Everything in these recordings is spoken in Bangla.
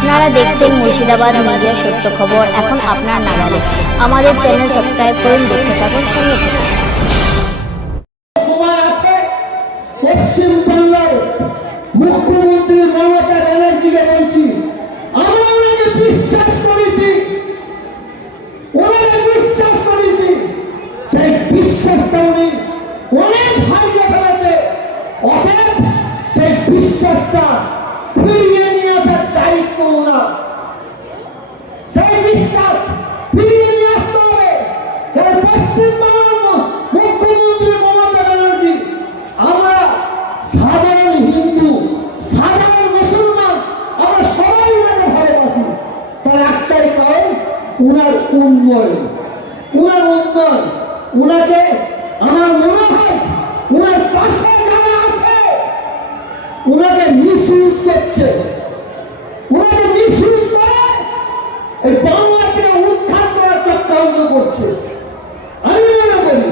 আপনারা দেখছেন মুর্শিদাবাদ মিডিয়া সত্য খবর এখন আপনার নাগালে। আমাদের চ্যানেল সাবস্ক্রাইব করুন, দেখতে থাকুন, সঙ্গে থাকুন। পশ্চিম বাংলার মুখ্যমন্ত্রী মমতা ব্যানার্জিকে বলছি, আমরা ওনাকে বিশ্বাস করেছি, সেই বিশ্বাসটা উনি অনেক হারিয়ে ফেলেছে। অতএব সেই বিশ্বাসটা ফিরিয়ে নিয়ে আসার দায়িত্ব ওনার। সেই বিশ্বাস ফিরিয়ে নিয়ে আসতে হবে। পশ্চিম বাংলার মুখ্যমন্ত্রী মমতা ব্যানার্জি, আমরা সাধারণ হিন্দু, সাধারণ মুসলমান, আমরা সবাই ওনাকে ভালোবাসি। তার একটাই কারণ উনার উন্নয়ন, উনাকে আমার মনে হয় উনার পাশে যারা আছে উনাকে মিসইউজ করছে, করে এই বাংলাকে উদ্ধার করার চক্রান্ত করছে। আমি মনে করি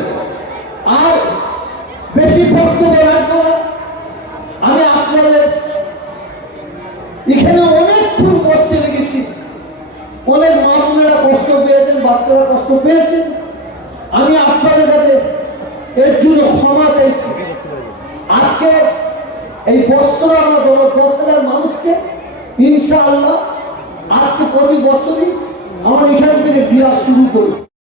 আর বেশি বক্তব্য রাখবো না। আমি আপনাদের এখানে অনেকক্ষণ বসে রেখেছি, অনেক মা বোনেরা কষ্ট পেয়েছেন, বাচ্চারা কষ্ট পেয়েছেন। আমি আপনাদের কাছে এর জন্য ক্ষমা চাইছি। আজকে এই বস্ত্র আমরা 10,000 মানুষকে ইনশাআল্লাহ আজকে প্রতি বছরই আমরা এখান থেকে দেওয়া শুরু করি।